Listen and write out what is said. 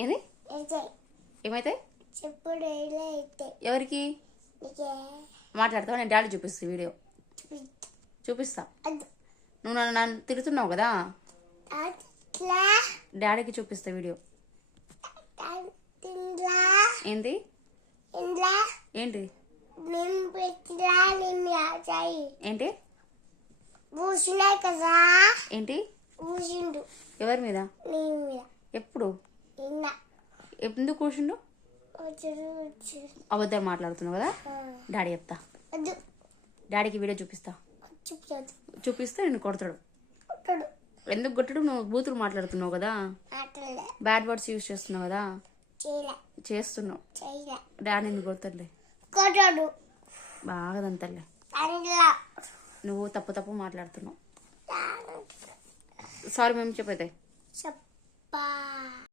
ఏంది ఏమైతే ఎవరికి మాట్లాడతావు? నేను డాడీ చూపిస్తా వీడియో చూపిస్తా. నువ్వు నన్ను తిడుతున్నావు కదా, డాడీకి చూపిస్తా వీడియో. ఏంది ఏంటి ఏంటి ఏంటి ఎవరి మీద? ఎప్పుడు? ఎందుకు కూర్చుండు? అబద్ధాలు మాట్లాడుతున్నావు కదా, డాడీ చెప్తా. డాడీకి వీడియో చూపిస్తా. చూపిస్తే నిన్ను కొడతాడు. ఎందుకు కొట్టడు? నువ్వు బూతులు మాట్లాడుతున్నావు కదా, బ్యాడ్ వర్డ్స్ యూజ్ చేస్తున్నావు కదా, చేస్తున్నావు. డాడీ నిన్ను కొడతాడులే, బాగా దంతలే. నువ్వు తప్పు మాట్లాడుతున్నావు. సారీ మేము చెప్పైతే.